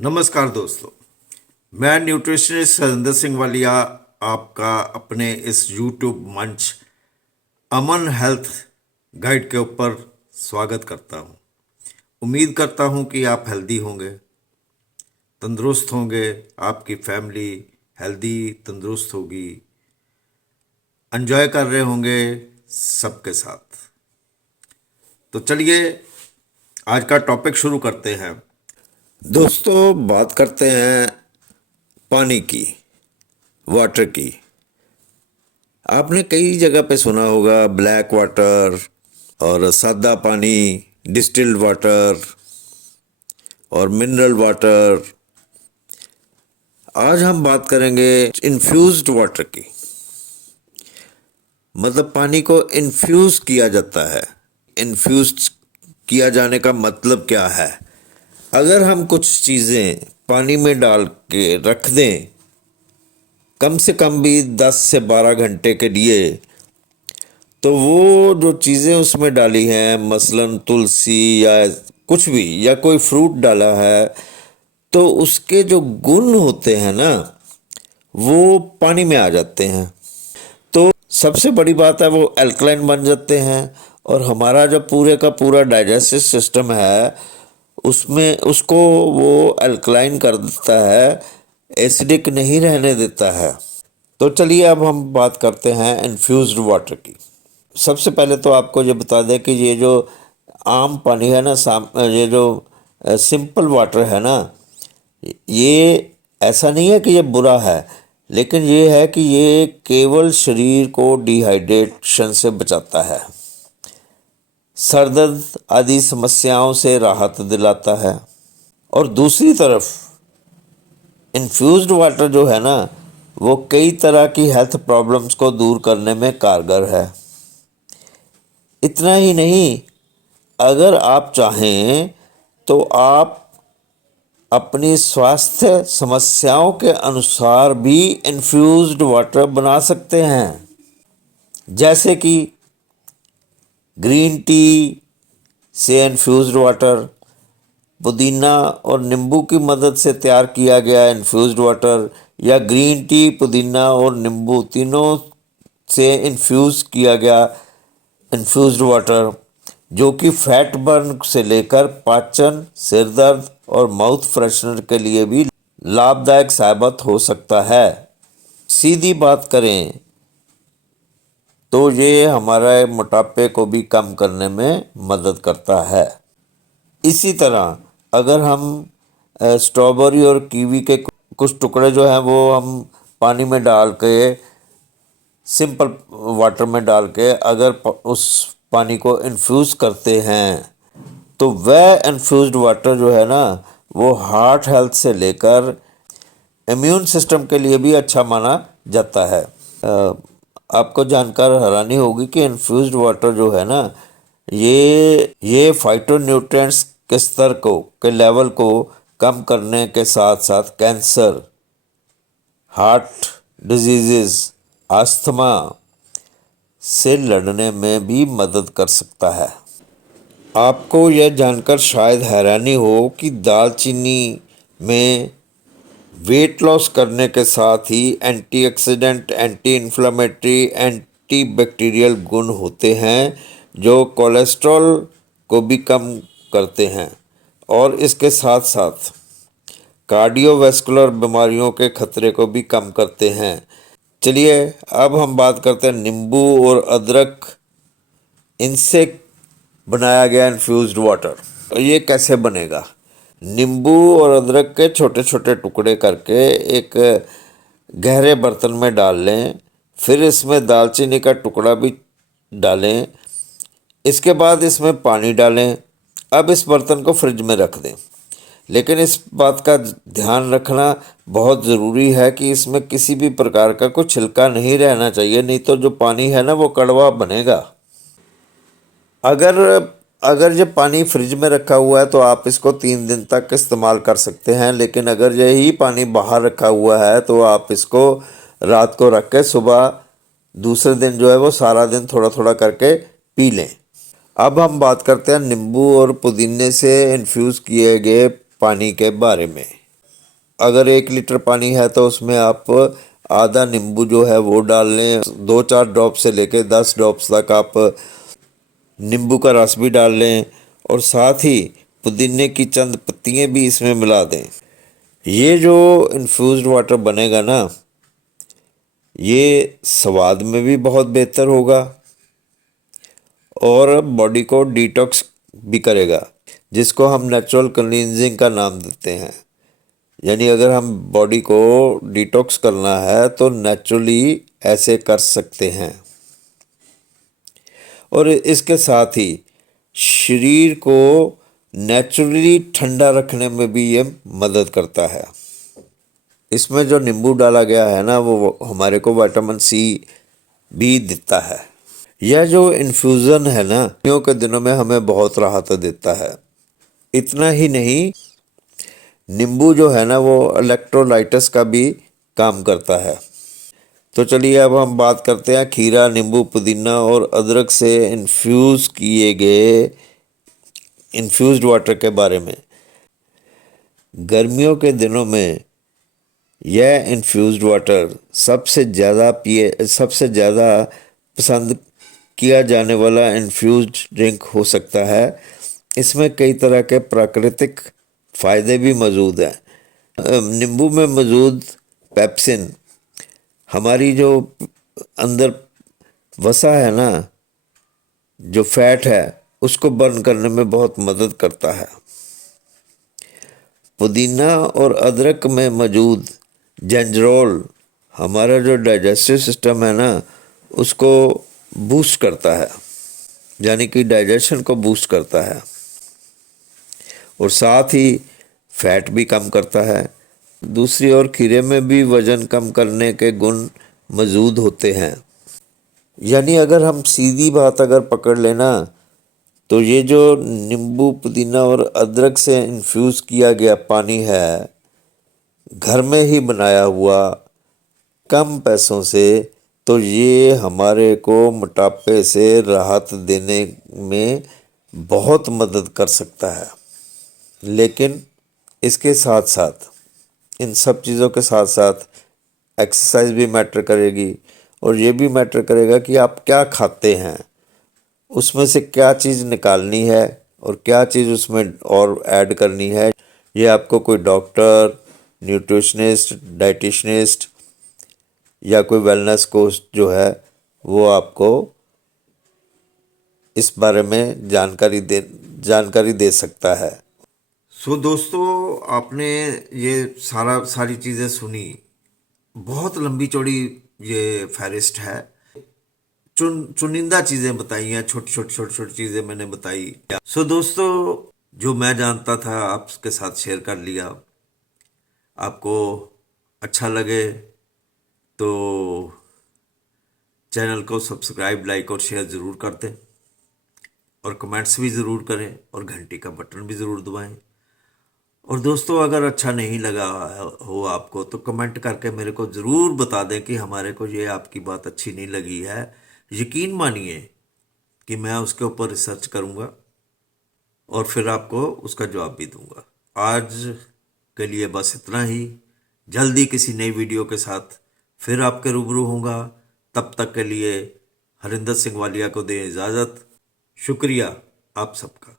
नमस्कार दोस्तों, मैं न्यूट्रिशनिस्ट हरिंदर सिंह वालिया आपका अपने इस यूट्यूब मंच अमन हेल्थ गाइड के ऊपर स्वागत करता हूं। उम्मीद करता हूं कि आप हेल्दी होंगे, तंदुरुस्त होंगे, आपकी फैमिली हेल्दी तंदुरुस्त होगी, एंजॉय कर रहे होंगे सबके साथ। तो चलिए आज का टॉपिक शुरू करते हैं। दोस्तों, बात करते हैं पानी की, वाटर की। आपने कई जगह पे सुना होगा ब्लैक वाटर और सादा पानी, डिस्टिल्ड वाटर और मिनरल वाटर। आज हम बात करेंगे इन्फ्यूज्ड वाटर की। मतलब पानी को इन्फ्यूज किया जाता है। इन्फ्यूज किया जाने का मतलब क्या है? अगर हम कुछ चीज़ें पानी में डाल के रख दें कम से कम भी 10 से 12 घंटे के लिए, तो वो जो चीज़ें उसमें डाली हैं, मसलन तुलसी या कुछ भी, या कोई फ्रूट डाला है, तो उसके जो गुण होते हैं ना, वो पानी में आ जाते हैं। तो सबसे बड़ी बात है वो अल्कलाइन बन जाते हैं, और हमारा जो पूरे का पूरा डाइजेस्टिव सिस्टम है उसमें उसको वो अल्कलाइन कर देता है, एसिडिक नहीं रहने देता है। तो चलिए अब हम बात करते हैं इन्फ्यूज्ड वाटर की। सबसे पहले तो आपको ये बता दें कि ये जो आम पानी है ना, ये जो सिंपल वाटर है ना, ये ऐसा नहीं है कि ये बुरा है, लेकिन ये है कि ये केवल शरीर को डिहाइड्रेशन से बचाता है, सर दर्द आदि समस्याओं से राहत दिलाता है। और दूसरी तरफ इन्फ्यूज्ड वाटर जो है ना, वो कई तरह की हेल्थ प्रॉब्लम्स को दूर करने में कारगर है। इतना ही नहीं, अगर आप चाहें तो आप अपनी स्वास्थ्य समस्याओं के अनुसार भी इन्फ्यूज्ड वाटर बना सकते हैं। जैसे कि ग्रीन टी से इन्फ्यूज्ड वाटर, पुदीना और नींबू की मदद से तैयार किया गया इन्फ्यूज्ड वाटर, या ग्रीन टी, पुदीना और नींबू तीनों से इन्फ्यूज़ किया गया इन्फ्यूज्ड वाटर, जो कि फैट बर्न से लेकर पाचन, सिर दर्द और माउथ फ्रेशनर के लिए भी लाभदायक साबित हो सकता है। सीधी बात करें तो ये हमारे मोटापे को भी कम करने में मदद करता है। इसी तरह अगर हम स्ट्रॉबेरी और कीवी के कुछ टुकड़े जो हैं वो हम पानी में डाल के, सिंपल वाटर में डाल के अगर उस पानी को इन्फ्यूज़ करते हैं, तो वह इन्फ्यूज्ड वाटर जो है ना, वो हार्ट हेल्थ से लेकर इम्यून सिस्टम के लिए भी अच्छा माना जाता है। आपको जानकर हैरानी होगी कि इन्फ्यूज्ड वाटर जो है ना, ये फाइटोन्यूट्रिएंट्स के स्तर के लेवल को कम करने के साथ साथ कैंसर, हार्ट डिजीज़, अस्थमा से लड़ने में भी मदद कर सकता है। आपको यह जानकर शायद हैरानी हो कि दालचीनी में वेट लॉस करने के साथ ही antioxidant, anti inflammatory, anti bacterial गुण होते हैं, जो कोलेस्ट्रॉल को भी कम करते हैं और इसके साथ साथ कार्डियोवैस्कुलर बीमारियों के खतरे को भी कम करते हैं। चलिए अब हम बात करते हैं नींबू और अदरक, इनसे बनाया गया इन्फ्यूज्ड वाटर। ये कैसे बनेगा? नींबू और अदरक के छोटे छोटे टुकड़े करके एक गहरे बर्तन में डाल लें, फिर इसमें दालचीनी का टुकड़ा भी डालें, इसके बाद इसमें पानी डालें। अब इस बर्तन को फ्रिज में रख दें, लेकिन इस बात का ध्यान रखना बहुत ज़रूरी है कि इसमें किसी भी प्रकार का कोई छिलका नहीं रहना चाहिए, नहीं तो जो पानी है ना वो कड़वा बनेगा। अगर ये पानी फ्रिज में रखा हुआ है तो आप इसको 3 दिन तक इस्तेमाल कर सकते हैं, लेकिन अगर यही पानी बाहर रखा हुआ है तो आप इसको रात को रख के सुबह दूसरे दिन जो है वो सारा दिन थोड़ा थोड़ा करके पी लें। अब हम बात करते हैं नींबू और पुदीने से इन्फ्यूज़ किए गए पानी के बारे में। अगर 1 लीटर पानी है तो उसमें आप आधा नींबू जो है वो डाल लें, 2-4 ड्रॉप से लेकर 10 ड्रॉप्स तक आप नींबू का रस भी डाल लें, और साथ ही पुदीने की चंद पत्तियाँ भी इसमें मिला दें। ये जो इन्फ्यूज़्ड वाटर बनेगा ना, ये स्वाद में भी बहुत बेहतर होगा और बॉडी को डिटॉक्स भी करेगा, जिसको हम नेचुरल क्लींजिंग का नाम देते हैं। यानी अगर हम बॉडी को डिटॉक्स करना है तो नेचुरली ऐसे कर सकते हैं। और इसके साथ ही शरीर को नेचुरली ठंडा रखने में भी ये मदद करता है। इसमें जो नींबू डाला गया है ना, वो हमारे को विटामिन सी भी देता है। यह जो इन्फ्यूज़न है ना, गर्मियों के दिनों में हमें बहुत राहत देता है। इतना ही नहीं, नींबू जो है ना वो इलेक्ट्रोलाइट्स का भी काम करता है। तो चलिए अब हम बात करते हैं खीरा, नींबू, पुदीना और अदरक से इन्फ्यूज़ किए गए इन्फ्यूज़्ड वाटर के बारे में। गर्मियों के दिनों में यह इन्फ्यूज़्ड वाटर सबसे ज़्यादा पसंद किया जाने वाला इन्फ्यूज़्ड ड्रिंक हो सकता है। इसमें कई तरह के प्राकृतिक फ़ायदे भी मौजूद हैं। नींबू में मौजूद पेप्सिन हमारी जो अंदर वसा है ना, जो फैट है, उसको बर्न करने में बहुत मदद करता है। पुदीना और अदरक में मौजूद जिंजरोल हमारा जो डाइजेस्टिव सिस्टम है ना, उसको बूस्ट करता है, यानी कि डाइजेशन को बूस्ट करता है, और साथ ही फैट भी कम करता है। दूसरी ओर खीरे में भी वज़न कम करने के गुण मौजूद होते हैं। यानी अगर हम सीधी बात अगर पकड़ लेना, तो ये जो नींबू, पुदीना और अदरक से इन्फ्यूज़ किया गया पानी है, घर में ही बनाया हुआ, कम पैसों से, तो ये हमारे को मोटापे से राहत देने में बहुत मदद कर सकता है। लेकिन इसके साथ साथ, इन सब चीज़ों के साथ साथ एक्सरसाइज भी मैटर करेगी, और ये भी मैटर करेगा कि आप क्या खाते हैं, उसमें से क्या चीज़ निकालनी है और क्या चीज़ उसमें और ऐड करनी है। ये आपको कोई डॉक्टर, न्यूट्रिशनिस्ट, डाइटिशनिस्ट या कोई वेलनेस कोच जो है वो आपको इस बारे में जानकारी दे सकता है। सो दोस्तों, आपने ये सारी चीज़ें सुनी। बहुत लंबी चौड़ी ये फहरिस्त है। चुनिंदा चीज़ें बताई हैं, छोटी चीज़ें मैंने बताई। सो दोस्तों, जो मैं जानता था आपके साथ शेयर कर लिया। आपको अच्छा लगे तो चैनल को सब्सक्राइब, लाइक और शेयर ज़रूर कर दें, और कमेंट्स भी ज़रूर करें, और घंटी का बटन भी ज़रूर दबाएं। और दोस्तों, अगर अच्छा नहीं लगा हो आपको तो कमेंट करके मेरे को ज़रूर बता दें कि हमारे को ये आपकी बात अच्छी नहीं लगी है। यकीन मानिए कि मैं उसके ऊपर रिसर्च करूँगा और फिर आपको उसका जवाब भी दूंगा। आज के लिए बस इतना ही। जल्दी किसी नई वीडियो के साथ फिर आपके रूबरू होऊंगा। तब तक के लिए हरिंदर सिंह वालिया को दें इजाज़त। शुक्रिया आप सबका।